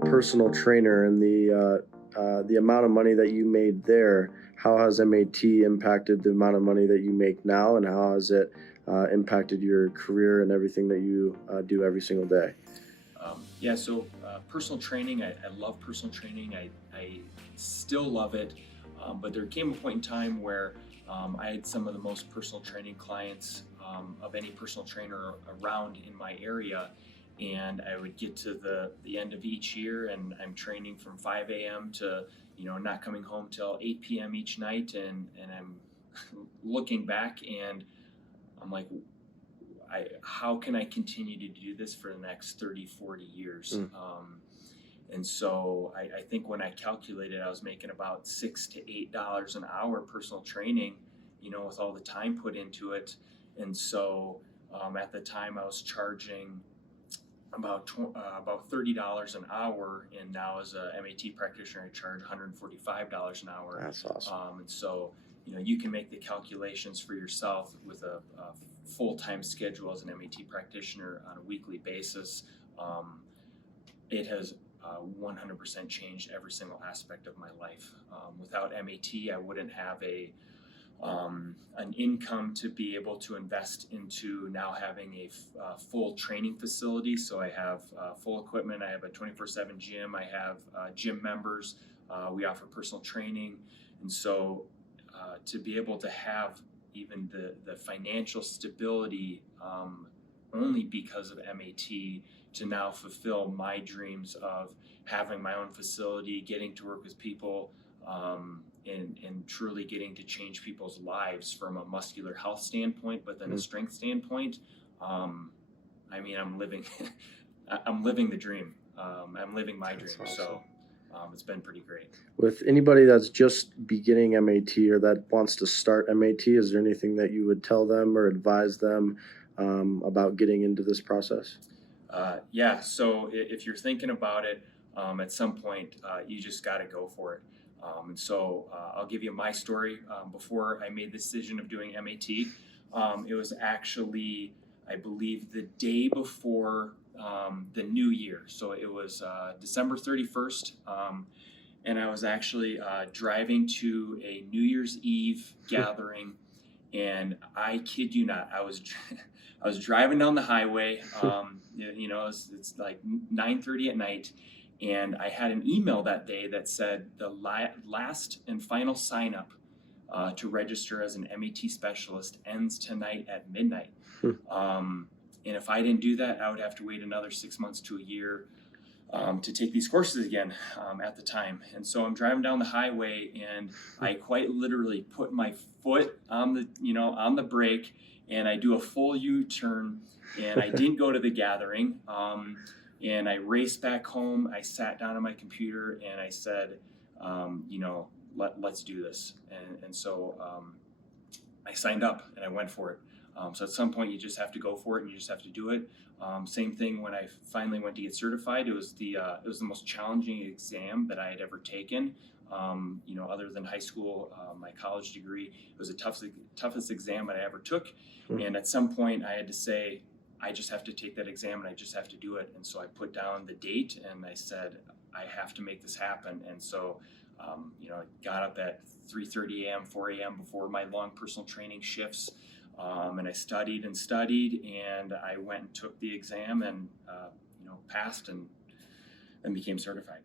personal trainer and the amount of money that you made there, how has MAT impacted the amount of money that you make now, and how has it impacted your career and everything that you do every single day? So personal training, I love personal training. I still love it, but there came a point in time where I had some of the most personal training clients of any personal trainer around in my area. And I would get to the end of each year, and I'm training from 5 a.m. to not coming home till 8 p.m. each night, and I'm looking back and I'm like, how can I continue to do this for the next 30, 40 years? And so I think when I calculated, I was making about $6 to $8 an hour personal training, with all the time put into it. And so at the time I was charging about $30 an hour, and now as a MAT practitioner, I charge $145 an hour. That's awesome. And so you can make the calculations for yourself with a full-time schedule as an MAT practitioner on a weekly basis. It has 100% changed every single aspect of my life. Without MAT, I wouldn't have an income to be able to invest into now having a full training facility. So I have full equipment. I have a 24/7 gym. I have gym members. We offer personal training. And so to be able to have even the financial stability only because of MAT, to now fulfill my dreams of having my own facility, getting to work with people, and truly getting to change people's lives from a muscular health standpoint, but then a strength standpoint. I'm living, I'm living the dream. I'm living my dream. Awesome. So it's been pretty great. With anybody that's just beginning MAT or that wants to start MAT, is there anything that you would tell them or advise them about getting into this process? So if you're thinking about it, at some point, you just got to go for it. And so I'll give you my story. Before I made the decision of doing MAT, it was actually, I believe, the day before the new year. So it was December 31st. And I was actually driving to a New Year's Eve gathering. And I kid you not, I was driving down the highway. It's like 9:30 at night. And I had an email that day that said the last and final sign up to register as an MAT specialist ends tonight at midnight. And if I didn't do that, I would have to wait another 6 months to a year to take these courses again at the time. And so I'm driving down the highway, and I quite literally put my foot on the brake, and I do a full U-turn, and I didn't go to the gathering. And I raced back home. I sat down on my computer and I said, let's do this. And so I signed up and I went for it. So at some point you just have to go for it, and you just have to do it. Same thing when I finally went to get certified. It was the most challenging exam that I had ever taken. Other than high school, my college degree, it was the toughest exam that I ever took. And at some point I had to say, I just have to take that exam and I just have to do it. And so I put down the date and I said, I have to make this happen. And so, I got up at 3:30 a.m., 4 a.m. before my long personal training shifts. And I studied and I went and took the exam and, passed and became certified.